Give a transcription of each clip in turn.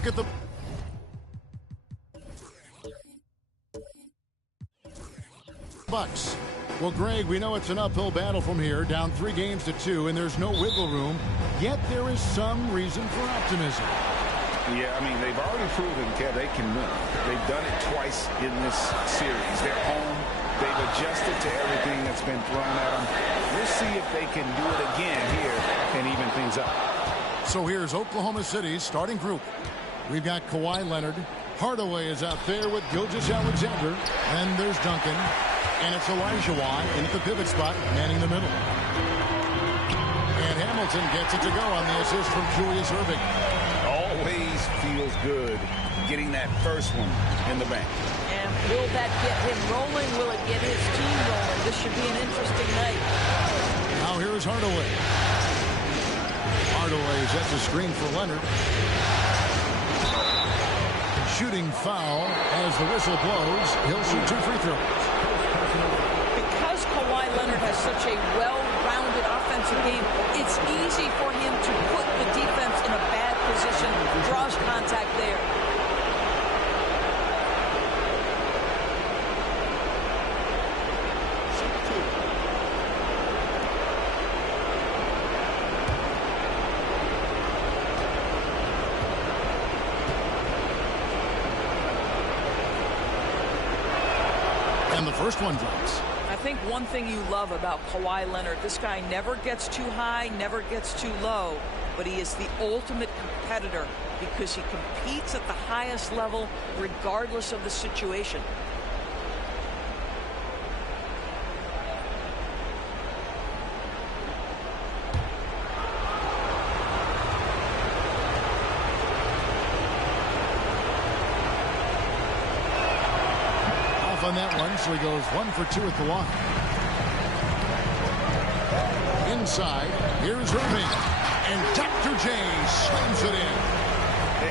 look at the Bucks. Well, Greg, we know it's an uphill battle from here, down 3 games to 2, and there's no wiggle room. Yet there is some reason for optimism. Yeah, I mean, they've already proven, Kev, they can win. They've done it twice in this series. They're home. They've adjusted to everything that's been thrown at them. We'll see if they can do it again here and even things up. So here's Oklahoma City's starting group. We've got Kawhi Leonard. Hardaway is out there with Gilgeous-Alexander. And there's Duncan. And it's Elijah in at the pivot spot, manning the middle. And Hamilton gets it to go on the assist from Julius Erving. Always feels good getting that first one in the bank. And will that get him rolling? Will it get his team rolling? This should be an interesting night. Now here's Hardaway. Hardaway sets a screen for Leonard. Shooting foul as the whistle blows. He'll shoot 2 free throws. Because Kawhi Leonard has such a well-rounded offensive game, it's easy for him to put the defense in a bad position, draws contact there. And the first one drops. I think one thing you love about Kawhi Leonard, this guy never gets too high, never gets too low, but he is the ultimate competitor because he competes at the highest level regardless of the situation. On that one, so he goes 1 for 2 at the line. Inside, here's Irving, and Dr. J slams it in.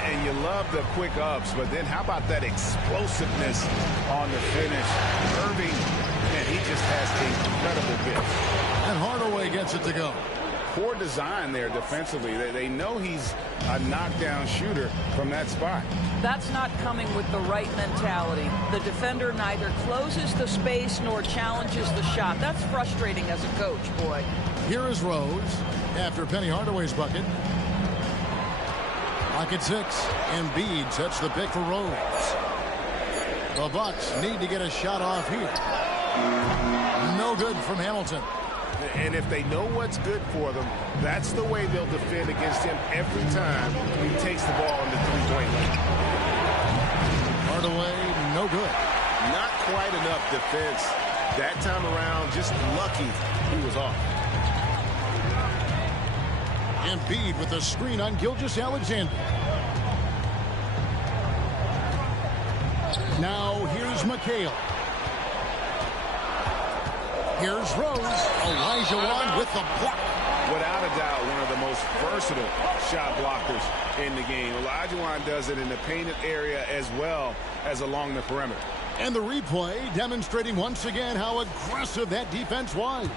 And you love the quick ups, but then how about that explosiveness on the finish? Irving, man, he just has incredible hits. And Hardaway gets it to go. Poor design there defensively. They know he's a knockdown shooter from that spot. That's not coming with the right mentality. The defender neither closes the space nor challenges the shot. That's frustrating as a coach, boy. Here is Rose after Penny Hardaway's bucket. Lock at 6. Embiid sets the pick for Rose. The Bucks need to get a shot off here. No good from Hamilton. And if they know what's good for them, that's the way they'll defend against him every time he takes the ball in the three-point line. Hardaway, no good. Not quite enough defense. That time around, just lucky he was off. Embiid with a screen on Gilgeous-Alexander. Now here's McHale. Here's Rose. Elijah with the block. Without a doubt, one of the most versatile shot blockers in the game. Elijah does it in the painted area as well as along the perimeter. And the replay demonstrating once again how aggressive that defense was.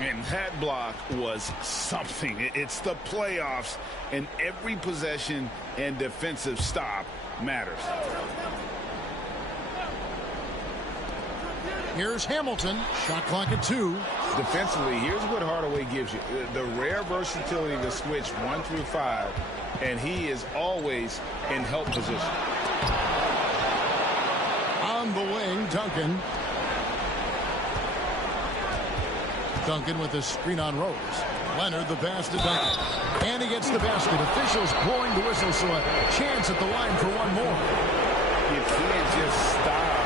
And that block was something. It's the playoffs, and every possession and defensive stop matters. Here's Hamilton. Shot clock at 2. Defensively, here's what Hardaway gives you. The rare versatility to switch 1 through 5, and he is always in help position. On the wing, Duncan. Duncan with a screen on Rose. Leonard the pass to Duncan. And he gets the basket. Officials blowing the whistle, so a chance at the line for one more. You can't just stop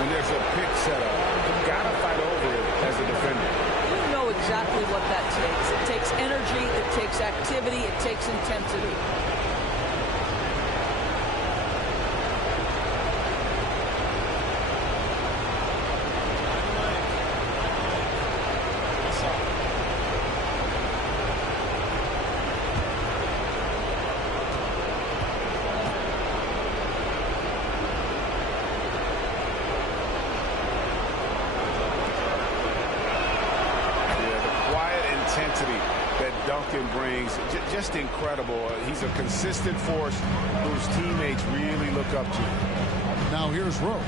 when there's a pick set up. You've got to fight over it as a defender. You know exactly what that takes. It takes energy, it takes activity, it takes intensity. That Duncan brings, just incredible. He's a consistent force whose teammates really look up to. Now here's Rose.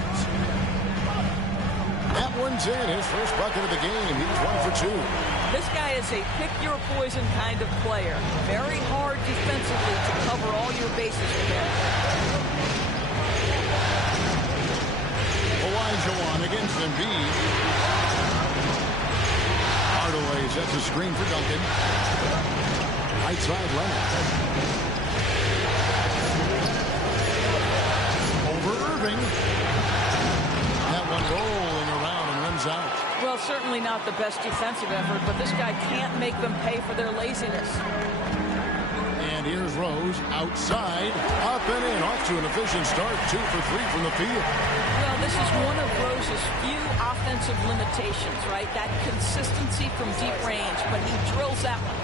That one's in. His first bucket of the game. He's 1 for 2. This guy is a pick-your-poison kind of player. Very hard defensively to cover all your bases with him. Elijah against Embiid. Hardaway sets a screen for Duncan. Right side Leonard. Over Irving. That one rolling around and runs out. Well, certainly not the best defensive effort, but this guy can't make them pay for their laziness. And here's Rose outside, up and in, off to an efficient start, 2 for 3 from the field. Well, this is one of Rose's few offensive limitations, right? That consistency from deep range, but he drills that one.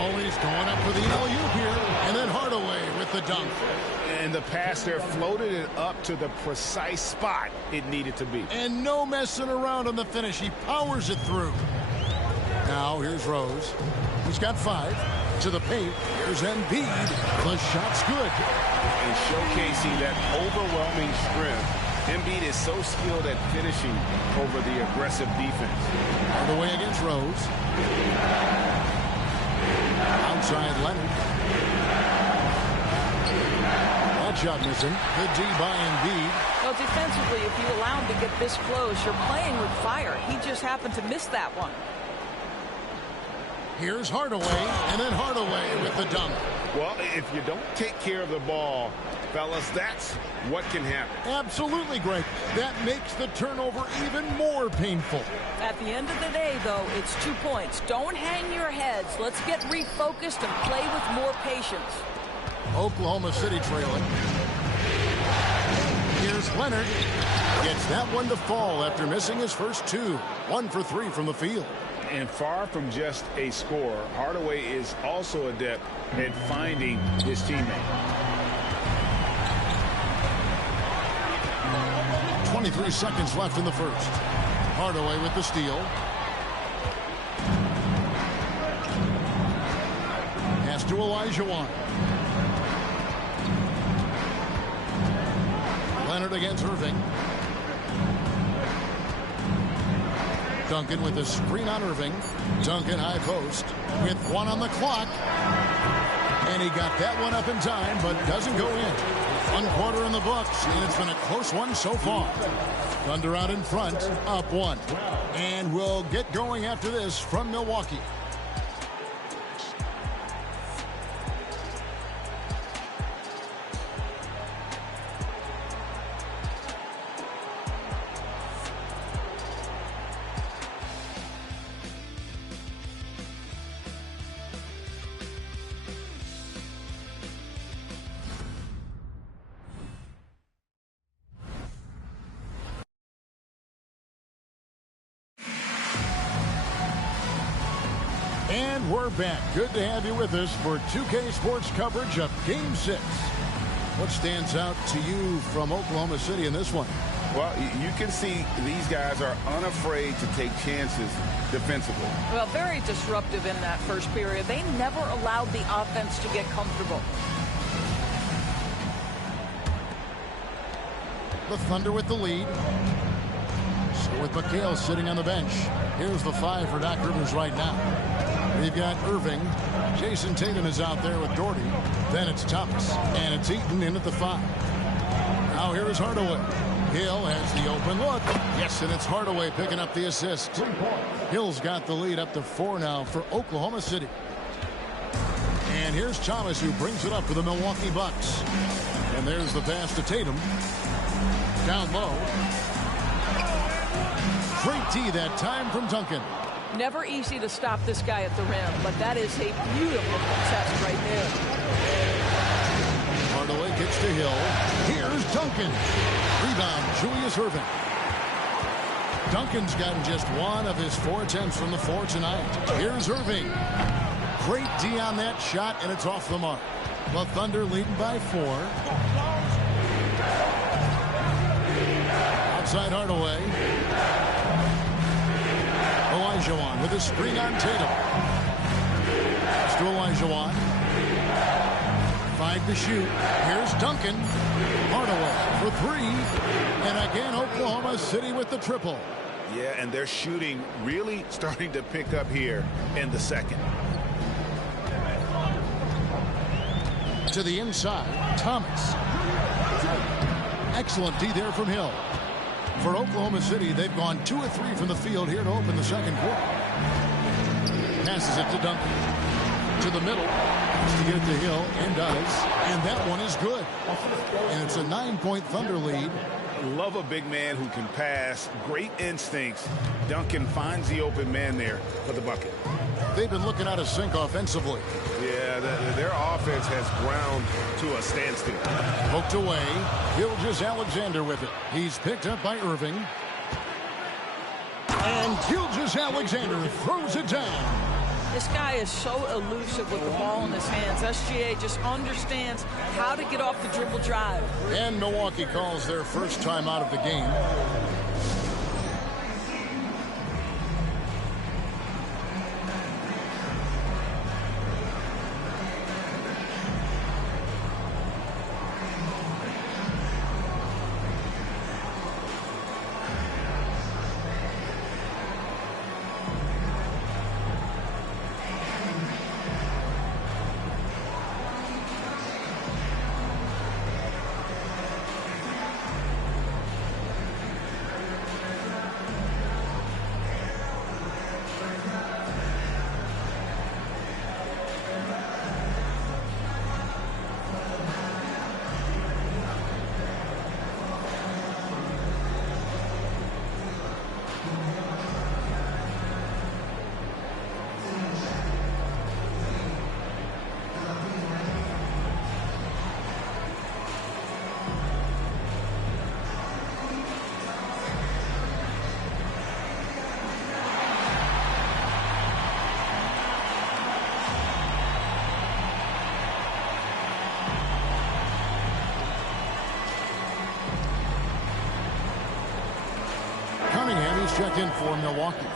Always going up for the alley-oop here, and then Hardaway with the dunk. And the pass there floated it up to the precise spot it needed to be. And no messing around on the finish. He powers it through. Now here's Rose. He's got 5 to the paint. Here's Embiid. The shot's good. And showcasing that overwhelming strength. Embiid is so skilled at finishing over the aggressive defense. Hardaway against Rose. Outside Leonard. That shot missing. Good D by Embiid. Well, defensively, if you allow him to get this close, you're playing with fire. He just happened to miss that one. Here's Hardaway, and then Hardaway with the dunk. Well, if you don't take care of the ball, fellas, that's what can happen. Absolutely, Greg. That makes the turnover even more painful. At the end of the day, though, it's 2 points. Don't hang your heads. Let's get refocused and play with more patience. Oklahoma City trailing. Here's Leonard. Gets that one to fall after missing his first 2. 1 for 3 from the field. And far from just a scorer, Hardaway is also adept at finding his teammate. 23 seconds left in the first. Hardaway with the steal. Pass to Elijah. Leonard against Irving. Duncan with the screen on Irving. Duncan high post with 1 on the clock. And he got that one up in time, but doesn't go in. 1 quarter in the books, and it's been a close one so far. Thunder out in front, up 1. And we'll get going after this from Milwaukee. And we're back. Good to have you with us for 2K Sports coverage of Game 6. What stands out to you from Oklahoma City in this one? Well, you can see these guys are unafraid to take chances defensively. Well, very disruptive in that first period. They never allowed the offense to get comfortable. The Thunder with the lead. So with McHale sitting on the bench. Here's the 5 for Doc Rivers right now. We've got Irving. Jason Tatum is out there with Doherty. Then it's Thomas. And it's Eaton in at the 5. Now here is Hardaway. Hill has the open look. Yes, and it's Hardaway picking up the assist. Hill's got the lead up to 4 now for Oklahoma City. And here's Thomas who brings it up for the Milwaukee Bucks. And there's the pass to Tatum. Down low. Great D that time from Duncan. Never easy to stop this guy at the rim, but that is a beautiful contest right there. Hardaway kicks to Hill. Here's Duncan. Rebound, Julius Irving. Duncan's gotten just 1 of his 4 attempts from the floor tonight. Here's Irving. Great D on that shot, and it's off the mark. The Thunder leading by 4. Outside Hardaway. Olajuwon with a screen on Tatum. Pass to Olajuwon. 5 to shoot. Here's Duncan. Hardaway for 3. And again, Oklahoma City with the triple. Yeah, and their shooting really starting to pick up here in the second. To the inside, Thomas. Excellent D there from Hill. For Oklahoma City, they've gone 2 of 3 from the field here to open the second quarter. Passes it to Duncan. To the middle. Has to get it to Hill, and does. And that one is good. And it's a 9-point Thunder lead. Love a big man who can pass. Great instincts. Duncan finds the open man there for the bucket. They've been looking out of sync offensively. Yeah, their offense has ground to a standstill. Poked away. Gilgeous-Alexander with it. He's picked up by Irving. And Gilgeous-Alexander throws it down. This guy is so elusive with the ball in his hands. SGA just understands how to get off the dribble drive. And Milwaukee calls their first time out of the game. He's checked in for Milwaukee.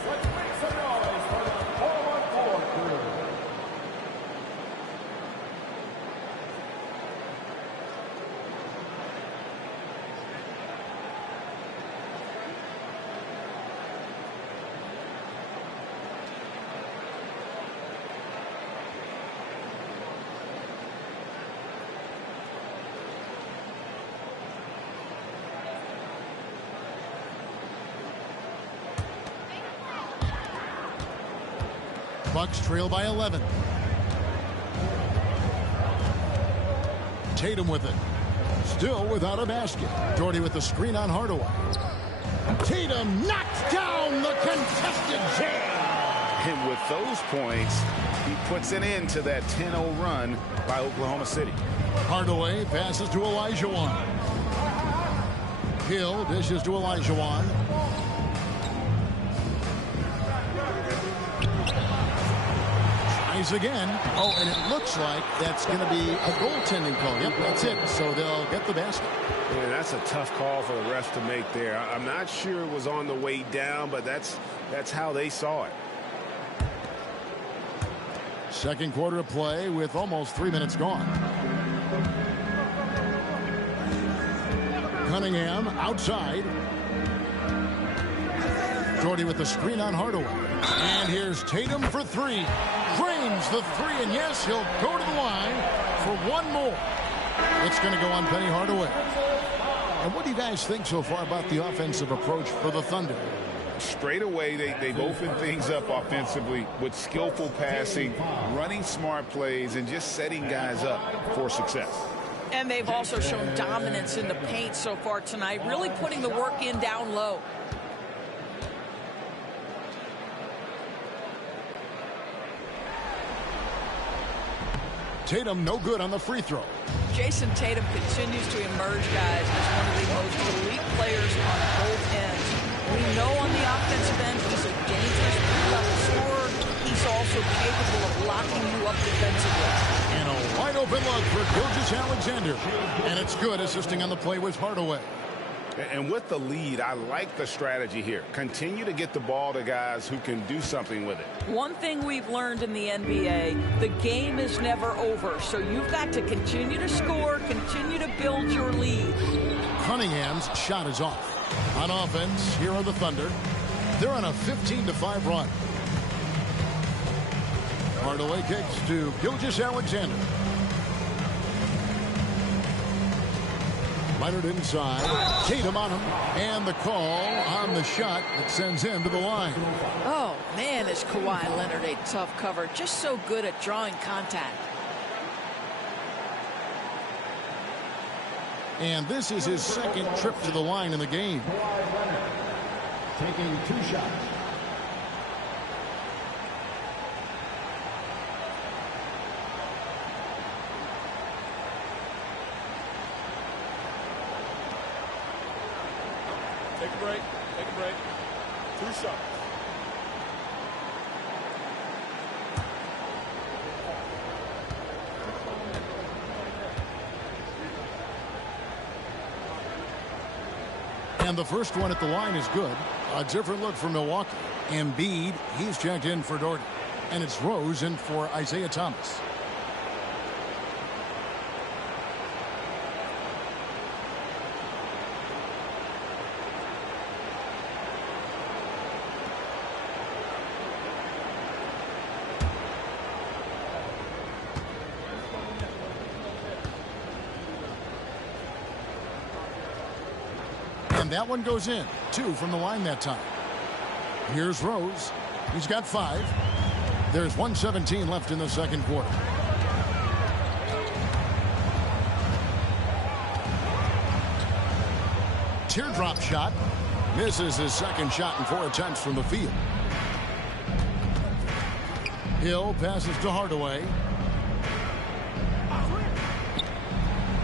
Bucks trail by 11. Tatum with it. Still without a basket. Doherty with the screen on Hardaway. Tatum knocks down the contested jam. And with those points, he puts an end to that 10-0 run by Oklahoma City. Hardaway passes to Olajuwon. Hill dishes to Olajuwon. Again. Oh, and it looks like that's going to be a goaltending call. Yep, that's it. So they'll get the basket. Yeah, that's a tough call for the ref to make there. I'm not sure it was on the way down, but that's how they saw it. Second quarter of play with almost 3 minutes gone. Cunningham outside. Doherty with the screen on Hardaway. And here's Tatum for 3. Drains the 3, and yes, he'll go to the line for one more. It's going to go on Penny Hardaway. And what do you guys think so far about the offensive approach for the Thunder? Straight away, they've opened things up offensively with skillful passing, running smart plays, and just setting guys up for success. And they've also shown dominance in the paint so far tonight, really putting the work in down low. Tatum no good on the free throw. Jason Tatum continues to emerge, guys, as one of the most elite players on both ends. We know on the offensive end he's a dangerous level scorer. He's also capable of locking you up defensively. And a wide open look for Gilgeous-Alexander. And it's good, assisting on the play with Hardaway. And with the lead, I like the strategy here. Continue to get the ball to guys who can do something with it. One thing we've learned in the NBA, the game is never over. So you've got to continue to score, continue to build your lead. Cunningham's shot is off. On offense, here are the Thunder. They're on a 15-5 run. Hardaway kicks to Gilgeous-Alexander. Leonard inside. Tatum on him. And the call on the shot that sends him to the line. Oh, man, is Kawhi Leonard a tough cover. Just so good at drawing contact. And this is his second trip to the line in the game. Taking 2 shots. Take a break. Take a break. 2 shots. And the first one at the line is good. A different look for Milwaukee. Embiid, he's checked in for Dort. And it's Rose in for Isaiah Thomas. And that one goes in. 2 from the line that time. Here's Rose. He's got 5. There's 1:17 left in the second quarter. Teardrop shot. Misses his second shot in 4 attempts from the field. Hill passes to Hardaway.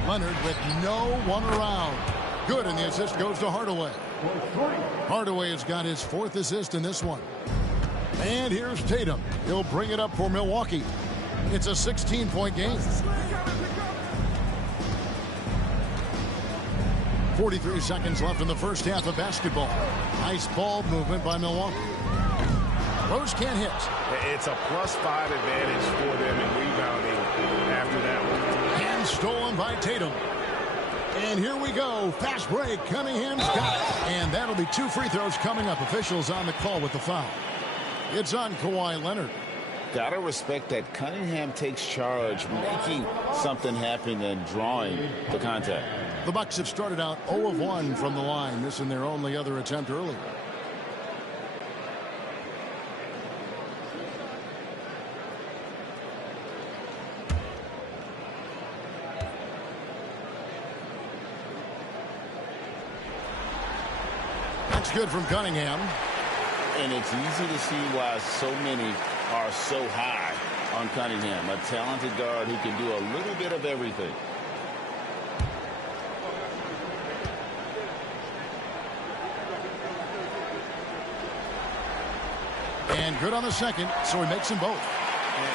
Leonard with no one around. Good, and the assist goes to Hardaway. Hardaway has got his 4th assist in this one. And here's Tatum. He'll bring it up for Milwaukee. It's a 16-point game. 43 seconds left in the first half of basketball. Nice ball movement by Milwaukee. Rose can't hit. It's a +5 advantage for them in rebounding after that one. And stolen by Tatum. And here we go. Fast break. Cunningham's got it. And that'll be 2 free throws coming up. Officials on the call with the foul. It's on Kawhi Leonard. Gotta respect that Cunningham takes charge, making something happen and drawing the contact. The Bucks have started out 0 of 1 from the line, missing their only other attempt earlier. That's good from Cunningham. And it's easy to see why so many are so high on Cunningham, a talented guard who can do a little bit of everything. And good on the second, so he makes them both.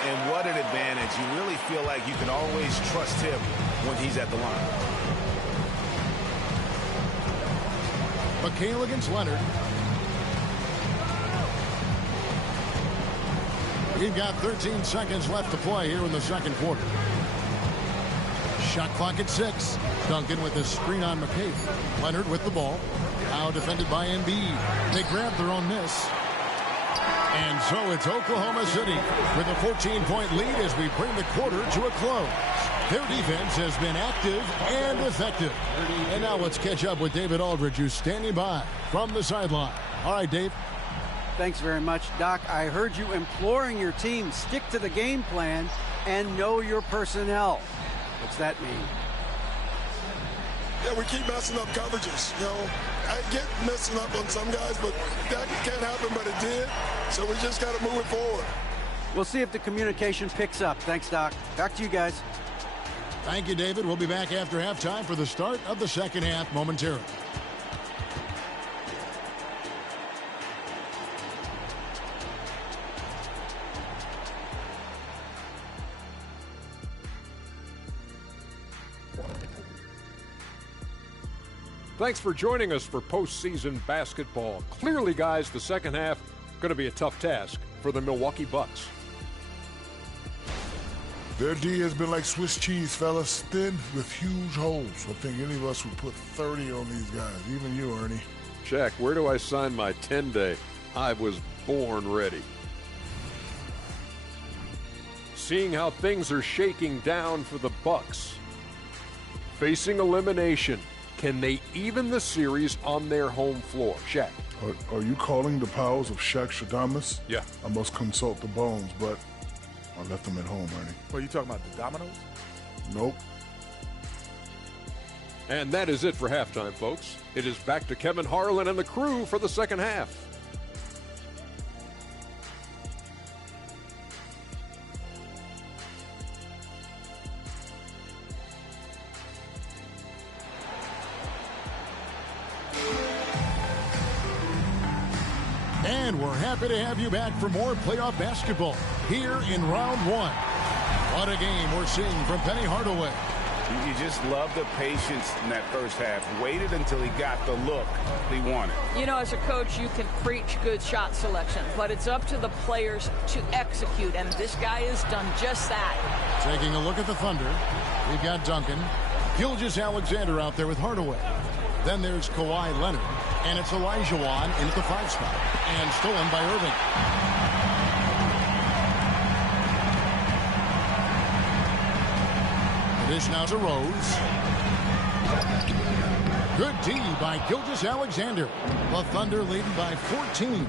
And what an advantage. You really feel like you can always trust him when he's at the line. McHale against Leonard. We've got 13 seconds left to play here in the second quarter. Shot clock at 6. Duncan with the screen on McHale. Leonard with the ball. Now defended by Embiid. They grab their own miss. And so it's Oklahoma City with a 14-point lead as we bring the quarter to a close. Their defense has been active and effective. And now let's catch up with David Aldridge, who's standing by from the sideline. All right, Dave. Thanks very much, Doc. I heard you imploring your team, stick to the game plan and know your personnel. What's that mean? Yeah, we keep messing up coverages. You know, I get messing up on some guys, but that can't happen, but it did. So we just got to move it forward. We'll see if the communication picks up. Thanks, Doc. Back to you guys. Thank you, David. We'll be back after halftime for the start of the second half momentarily. Thanks for joining us for postseason basketball. Clearly, guys, the second half going to be a tough task for the Milwaukee Bucks. Their D has been like Swiss cheese, fellas, thin with huge holes. I think any of us would put 30 on these guys, even you, Ernie. Shaq, where do I sign my 10-day? I was born ready. Seeing how things are shaking down for the Bucks. Facing elimination. Can they even the series on their home floor? Shaq. Are you calling the powers of Shaq Shadamas? Yeah. I must consult the bones, but I left them at home, Ernie. What, are you talking about the dominoes? Nope. And that is it for halftime, folks. It is back to Kevin Harlan and the crew for the second half. And we're happy to have you back for more playoff basketball here in round one. What a game we're seeing from Penny Hardaway. You just love the patience in that first half. Waited until he got the look he wanted. You know, as a coach, you can preach good shot selection, but it's up to the players to execute, and this guy has done just that. Taking a look at the Thunder, we've got Duncan. Gilgeous-Alexander out there with Hardaway. Then there's Kawhi Leonard, and it's Elijah Wan in at the 5 spot, and stolen by Irving. Dish now to Rose. Good D by Gilgeous-Alexander. The Thunder leading by 14.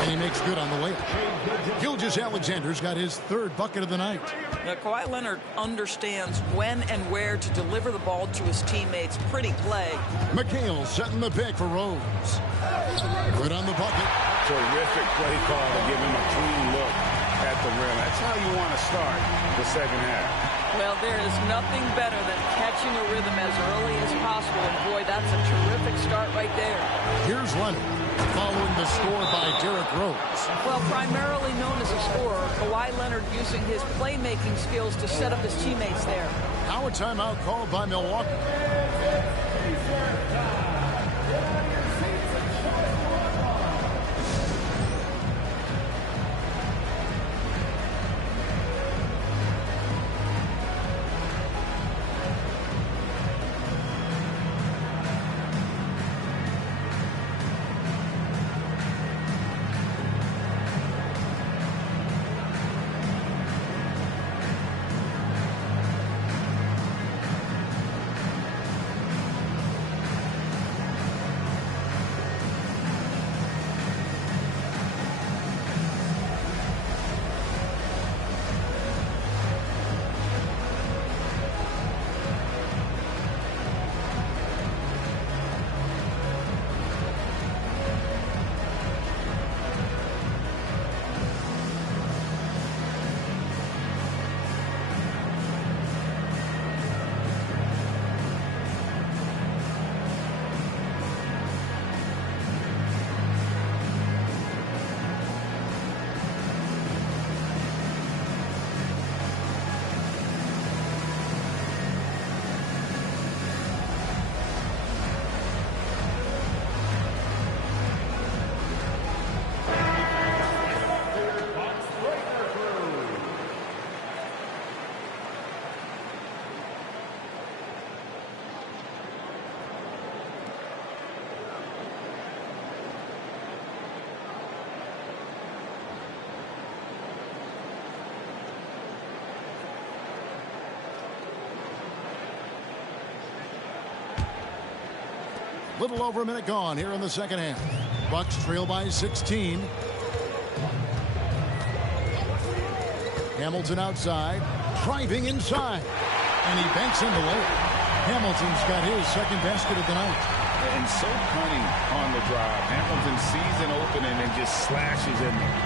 And he makes good on the layup. Gilgeous-Alexander's got his 3rd bucket of the night. Now, Kawhi Leonard understands when and where to deliver the ball to his teammates. Pretty play. McHale setting the pick for Rose. Good on the bucket. Terrific play call to give him a clean look at the rim. That's how you want to start the second half. Well, there is nothing better than catching a rhythm as early as possible. And boy, that's a terrific start right there. Here's Leonard following the score by Derrick Rose. Well, primarily known as a scorer, Kawhi Leonard using his playmaking skills to set up his teammates there. Now a timeout called by Milwaukee. Little over a minute gone here in the second half. Bucks trail by 16. Hamilton outside, driving inside, and he banks in the layup. Hamilton's got his 2nd basket of the night. And so cunning on the drive. Hamilton sees an opening and just slashes in there.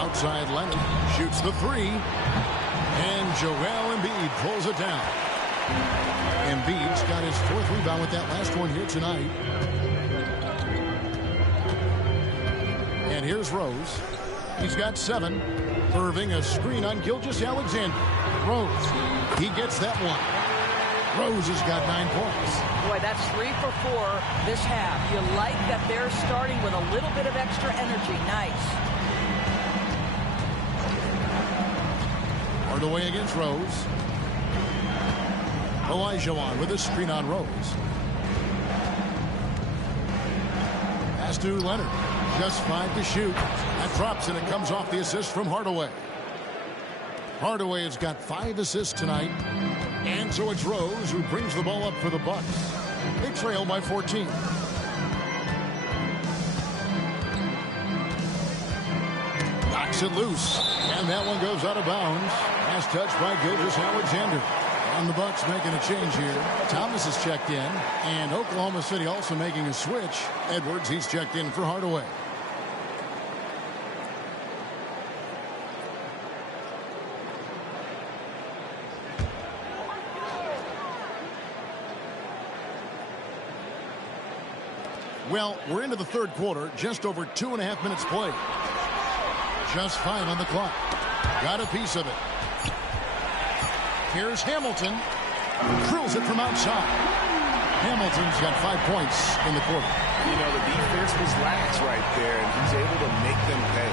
Outside Leonard shoots the 3, and Joel Embiid pulls it down. Embiid's got his 4th rebound with that last one here tonight. And here's Rose. He's got 7. Irving a screen on Gilgeous-Alexander. Rose. He gets that one. Rose has got 9 points. Boy, that's 3 for 4 this half. You like that they're starting with a little bit of extra energy. Nice. Hardaway against Rose. Olajuwon with a screen on Rose. Pass to Leonard. Just 5 to shoot. That drops and it comes off the assist from Hardaway. Hardaway has got 5 assists tonight. And so it's Rose who brings the ball up for the Bucks. They trail by 14. Knocks it loose. And that one goes out of bounds. Last touch by Gilgeous-Alexander. And the Bucks making a change here. Thomas has checked in. And Oklahoma City also making a switch. Edwards, he's checked in for Hardaway. Well, we're into the third quarter. Just over 2.5 minutes played. Just 5 on the clock. Got a piece of it. Here's Hamilton. Drills it from outside. Hamilton's got 5 points in the quarter. You know, the defense was lax right there, and he's able to make them pay.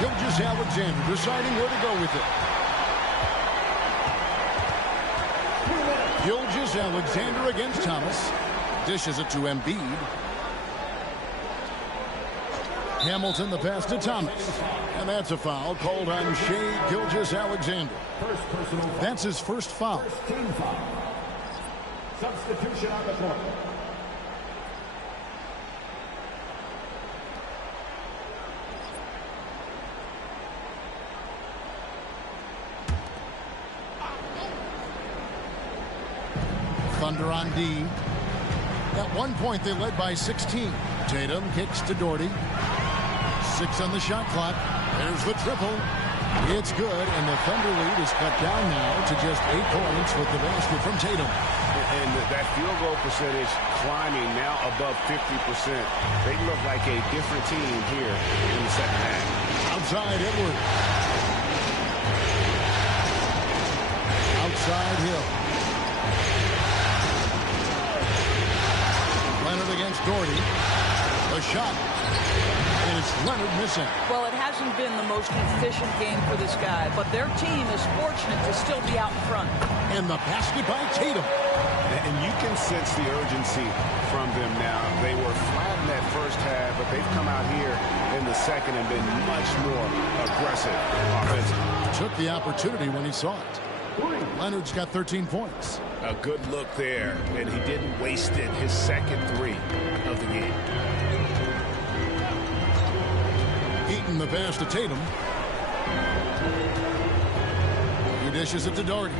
Gilgeous-Alexander deciding where to go with it. Gilgeous-Alexander against Thomas. Dishes it to Embiid. Hamilton the pass to Thomas. And that's a foul called on Shai Gilgeous-Alexander. That's his first foul. Team foul. Substitution on the court. Thunder on D. At one point, they led by 16. Tatum kicks to Doherty. 6 on the shot clock. There's the triple. It's good, and the Thunder lead is cut down now to just 8 points with the basket from Tatum. And that field goal percentage climbing now above 50%. They look like a different team here in the second half. Outside Edwards. Outside Hill. Leonard against Doherty. A shot. And it's Leonard missing. Well, it hasn't been the most efficient game for this guy, but their team is fortunate to still be out in front. And the basket by Tatum. And you can sense the urgency from them now. They were flat in that first half, but they've come out here in the second and been much more aggressive offensively. Took the opportunity when he saw it. Leonard's got 13 points. A good look there, and he didn't waste it. His second 3 of the game. Eaton the pass to Tatum. He dishes it to Doherty.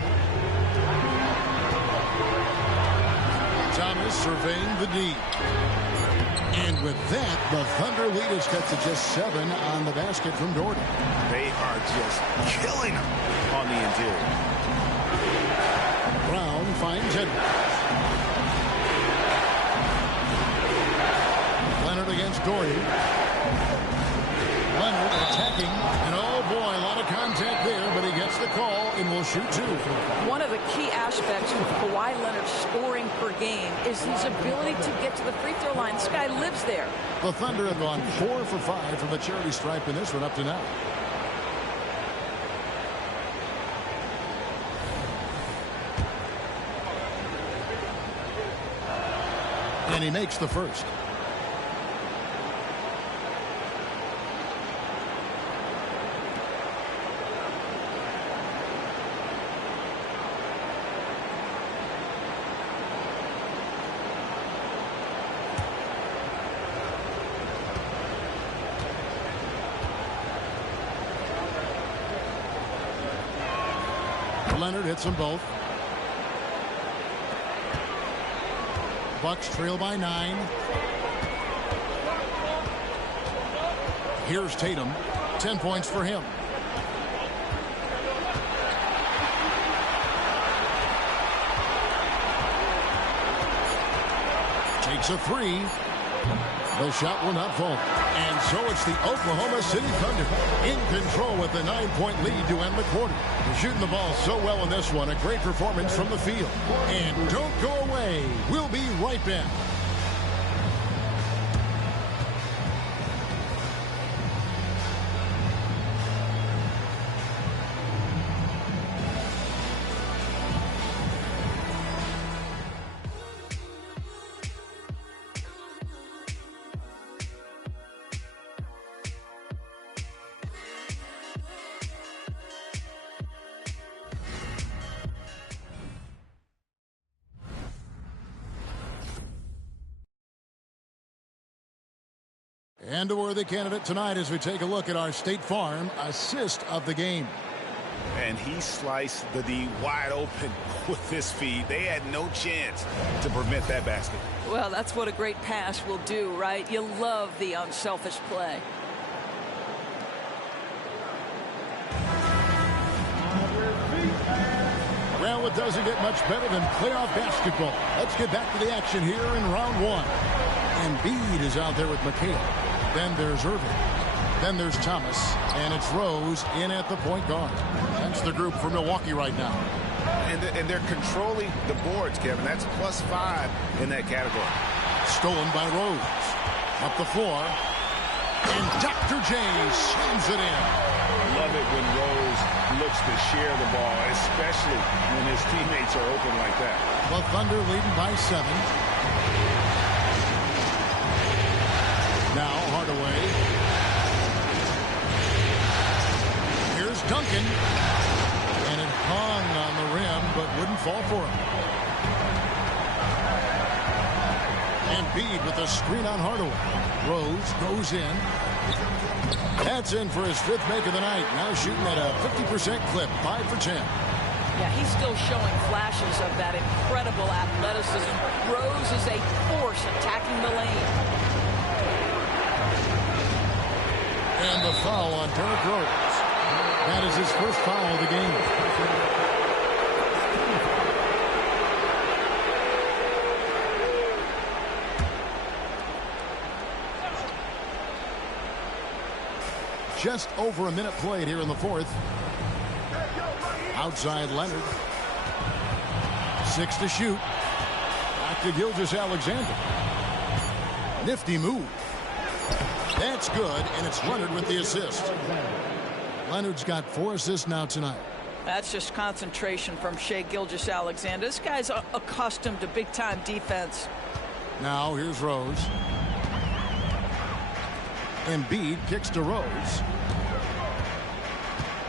Thomas surveying the D. And with that, the Thunder lead is cut to just 7 on the basket from Doherty. They are just killing him on the interior. Brown finds Edwards. Leonard against Doherty. Leonard attacking. And oh boy, a lot of contact there, but he gets the call and will shoot 2. One of the key aspects of Kawhi Leonard's scoring per game is his ability to get to the free throw line. This guy lives there. The Thunder have gone 4 for 5 from the charity stripe in this one up to now. And he makes the first. Leonard hits them both. Bucks trail by 9. Here's Tatum. 10 points for him. Takes a 3. The shot will not fall. And so it's the Oklahoma City Thunder in control with a 9-point lead to end the quarter. They're shooting the ball so well in this one. A great performance from the field. And don't go away. We'll be right back. And a worthy candidate tonight as we take a look at our State Farm assist of the game. And he sliced the D wide open with this feed. They had no chance to prevent that basket. Well, that's what a great pass will do, right? You love the unselfish play. Well, it doesn't get much better than playoff basketball. Let's get back to the action here in round one. And Embiid is out there with McHale. Then there's Irving. Then there's Thomas. And it's Rose in at the point guard. That's the group for Milwaukee right now. And they're controlling the boards, Kevin. That's +5 in that category. Stolen by Rose. Up the floor. And Dr. J slams it in. Love it when Rose looks to share the ball, especially when his teammates are open like that. The Thunder leading by 7. Now Hardaway. Here's Duncan. And it hung on the rim, but wouldn't fall for him. Embiid with a screen on Hardaway. Rose goes in. That's in for his 5th make of the night. Now shooting at a 50% clip, 5 for 10. Yeah, he's still showing flashes of that incredible athleticism. Rose is a force attacking the lane. And the foul on Derrick Rose. That is his first foul of the game. Just over a minute played here in the 4th. Outside Leonard. 6 to shoot. Back to Gilgeous-Alexander. Nifty move. That's good, and it's Leonard with the assist. Leonard's got 4 assists now tonight. That's just concentration from Shai Gilgeous-Alexander. This guy's accustomed to big-time defense. Now here's Rose. Embiid kicks to Rose.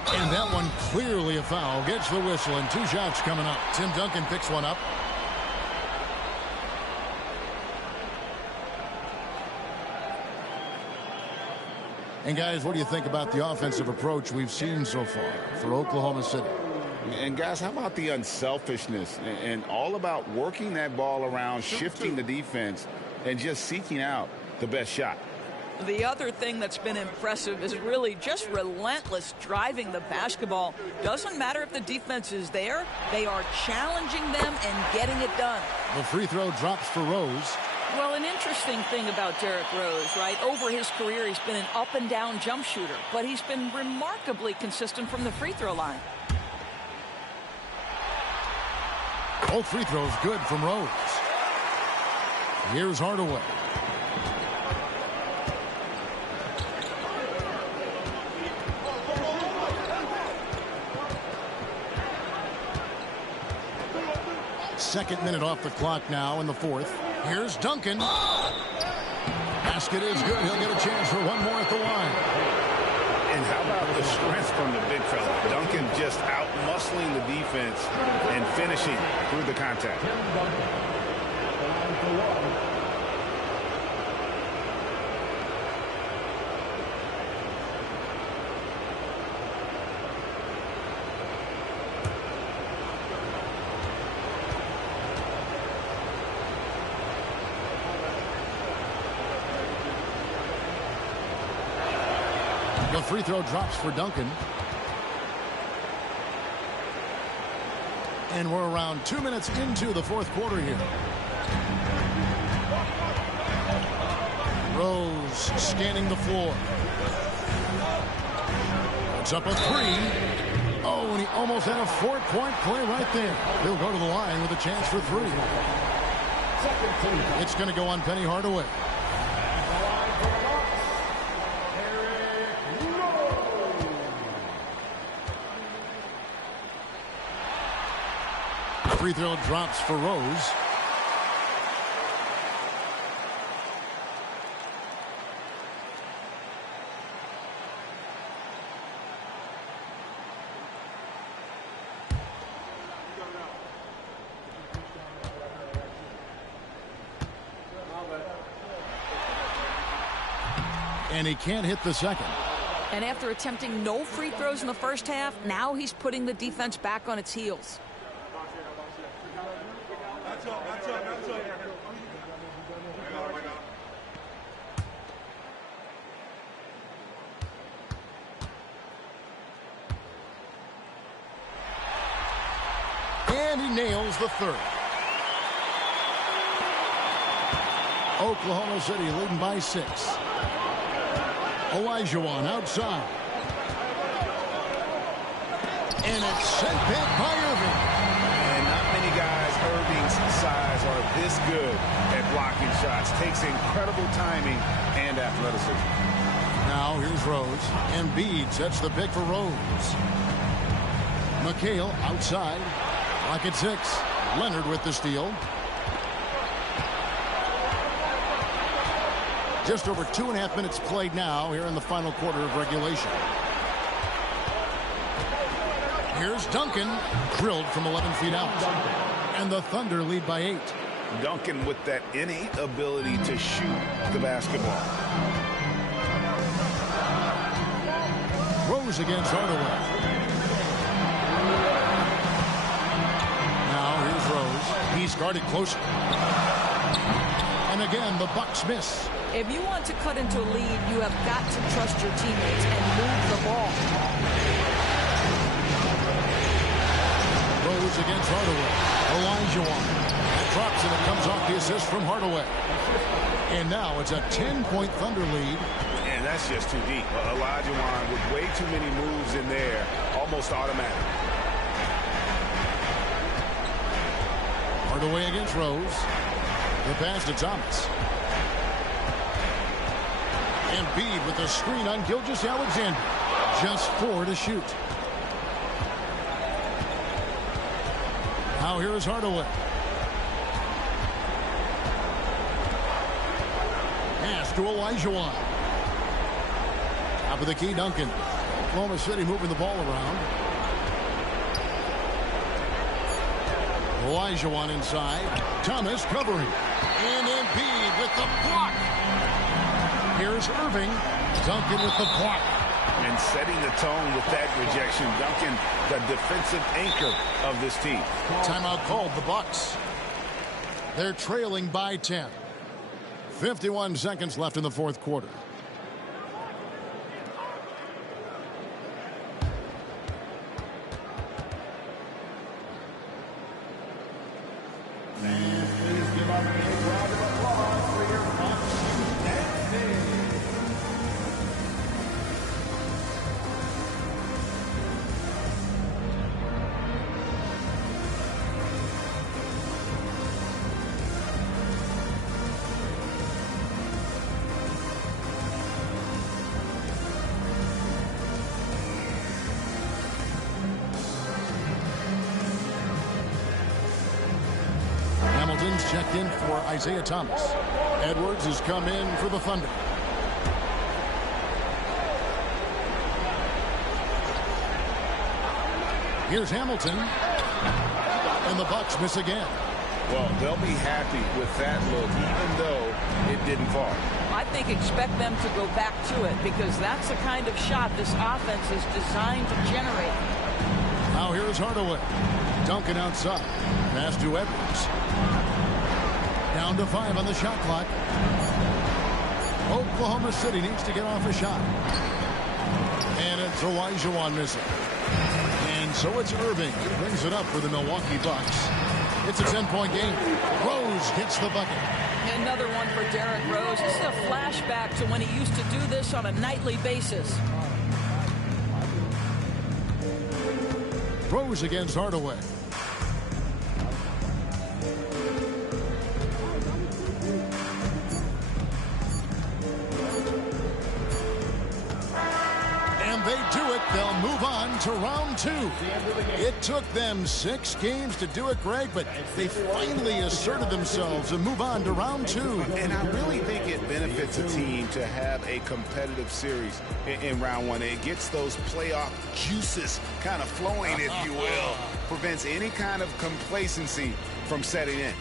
And that one clearly a foul. Gets the whistle, and 2 shots coming up. Tim Duncan picks one up. And guys, what do you think about the offensive approach we've seen so far for Oklahoma City? And guys, how about the unselfishness and all about working that ball around, shifting the defense, and just seeking out the best shot? The other thing that's been impressive is really just relentless driving the basketball. Doesn't matter if the defense is there. They are challenging them and getting it done. The free throw drops for Rose. Well, an interesting thing about Derrick Rose, right? Over his career, he's been an up-and-down jump shooter, but he's been remarkably consistent from the free throw line. Both free throws good from Rose. Here's Hardaway. Second minute off the clock now in the 4th. Here's Duncan. Basket is good. He'll get a chance for one more at the line. And how about the strength from the big fella? Duncan just out-muscling the defense and finishing through the contact. The free throw drops for Duncan. And we're around 2 minutes into the 4th quarter here. Rose scanning the floor. It's up a three. Oh, and he almost had a 4-point play right there. He'll go to the line with a chance for three. It's going to go on Penny Hardaway. Free throw drops for Rose. And he can't hit the second. And after attempting no free throws in the first half, now he's putting the defense back on its heels. And he nails the third. Oklahoma City leading by 6. Olajuwon outside. And it's sent back by Irving. And not many guys Irving's size are this good at blocking shots. Takes incredible timing and athleticism. Now here's Rose. Embiid sets the pick for Rose. McHale outside. Rocket 6. Leonard with the steal. Just over 2.5 minutes played now here in the final quarter of regulation. Here's Duncan, drilled from 11 feet out. And the Thunder lead by 8. Duncan with that innate ability to shoot the basketball. Rose against Hardaway. Now here's Rose. He's guarded closer. And again, the Bucks miss. If you want to cut into a lead, you have got to trust your teammates and move the ball. Rose against Hardaway. Olajuwon. Drops and it comes off the assist from Hardaway. And now it's a 10-point Thunder lead. And that's just too deep. Olajuwon with way too many moves in there. Almost automatic. Hardaway against Rose. The pass to Thomas. Embiid with a screen on Gilgeous-Alexander. Just 4 to shoot. Now here is Hardaway. Pass to Olajuwon. Top of the key, Duncan. Oklahoma City moving the ball around. Olajuwon inside. Thomas covering. And Embiid with the block. Here's Irving. Duncan with the block. And setting the tone with that rejection. Duncan, the defensive anchor of this team. Timeout called, the Bucks. They're trailing by 10. 51 seconds left in the fourth quarter. Checked in for Isaiah Thomas. Edwards has come in for the Thunder. Here's Hamilton. And the Bucks miss again. Well, they'll be happy with that look, even though it didn't fall. I think expect them to go back to it because that's the kind of shot this offense is designed to generate. Now here's Hardaway. Duncan outside. Pass to Edwards. Down to 5 on the shot clock. Oklahoma City needs to get off a shot. And it's Olajuwon missing. And so it's Irving who brings it up for the Milwaukee Bucks. It's a 10-point game. Rose hits the bucket. Another one for Derrick Rose. This is a flashback to when he used to do this on a nightly basis. Rose against Hardaway. They do it. They'll move on to round 2. It took them 6 games to do it, Greg, but they finally asserted themselves and move on to round 2. And I really think it benefits a team to have a competitive series in round 1. It gets those playoff juices kind of flowing, if you will. Prevents any kind of complacency from setting in.